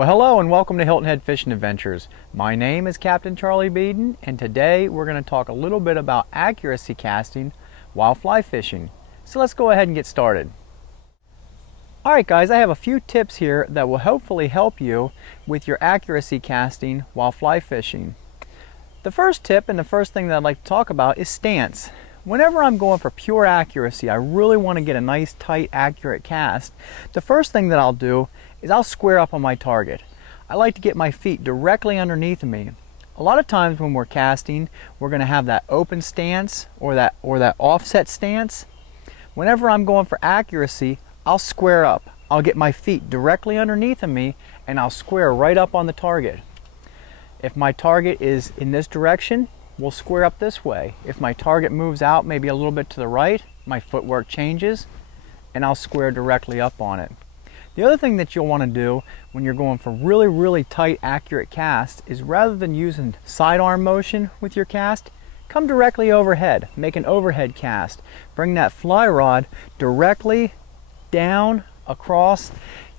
Well, hello and welcome to Hilton Head Fishing Adventures. My name is Captain Charlie Beeden, and today we're going to talk a little bit about accuracy casting while fly fishing. So let's go ahead and get started. Alright guys, I have a few tips here that will hopefully help you with your accuracy casting while fly fishing. The first tip and the first thing that I'd like to talk about is stance. Whenever I'm going for pure accuracy, I really want to get a nice, tight, accurate cast. The first thing that I'll do is I'll square up on my target. I like to get my feet directly underneath of me. A lot of times when we're casting, we're going to have that open stance or that offset stance. Whenever I'm going for accuracy, I'll square up. I'll get my feet directly underneath of me and I'll square right up on the target. If my target is in this direction, we'll square up this way. If my target moves out maybe a little bit to the right, my footwork changes and I'll square directly up on it. The other thing that you'll want to do when you're going for really tight, accurate casts is rather than using sidearm motion with your cast, come directly overhead. Make an overhead cast. Bring that fly rod directly down across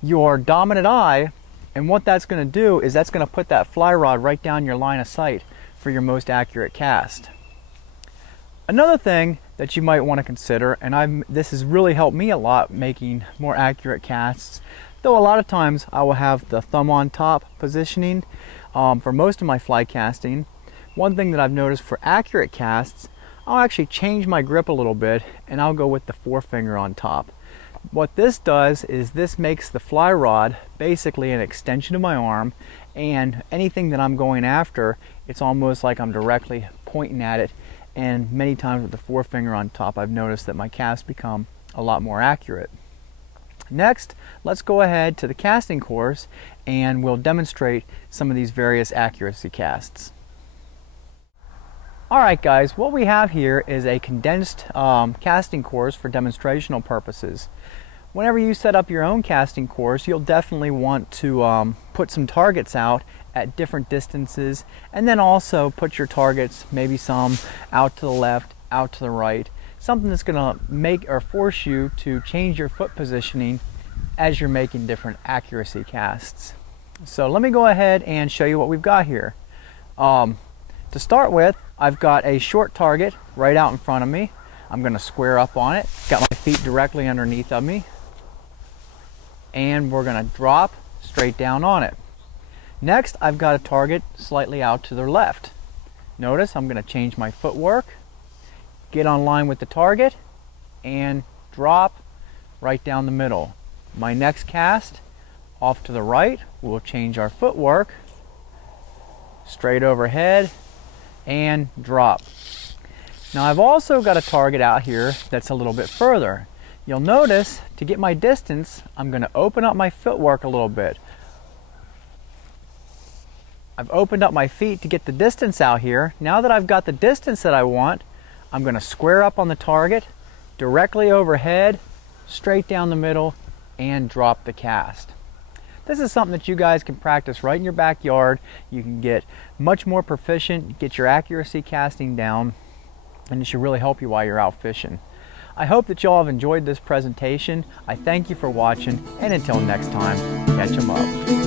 your dominant eye, and what that's going to do is that's going to put that fly rod right down your line of sight for your most accurate cast. Another thing that you might want to consider, and this has really helped me a lot making more accurate casts, though a lot of times I will have the thumb on top positioning for most of my fly casting. One thing that I've noticed for accurate casts, I'll actually change my grip a little bit and I'll go with the forefinger on top. What this does is this makes the fly rod basically an extension of my arm, and anything that I'm going after, it's almost like I'm directly pointing at it. And many times with the forefinger on top, I've noticed that my casts become a lot more accurate. Next, let's go ahead to the casting course and we'll demonstrate some of these various accuracy casts. Alright guys, what we have here is a condensed casting course for demonstrational purposes. Whenever you set up your own casting course, you'll definitely want to put some targets out at different distances, and then also put your targets, maybe some out to the left, out to the right, something that's going to make or force you to change your foot positioning as you're making different accuracy casts. So let me go ahead and show you what we've got here. To start with, I've got a short target right out in front of me. I'm going to square up on it, got my feet directly underneath of me, and we're going to drop straight down on it. Next, I've got a target slightly out to the left. Notice I'm going to change my footwork, get on line with the target, and drop right down the middle. My next cast, off to the right, we'll change our footwork, straight overhead, and drop. Now I've also got a target out here that's a little bit further. You'll notice, to get my distance, I'm going to open up my footwork a little bit. I've opened up my feet to get the distance out here. Now that I've got the distance that I want, I'm going to square up on the target, directly overhead, straight down the middle, and drop the cast. This is something that you guys can practice right in your backyard. You can get much more proficient, get your accuracy casting down, and it should really help you while you're out fishing. I hope that you all have enjoyed this presentation. I thank you for watching, and until next time, catch 'em up.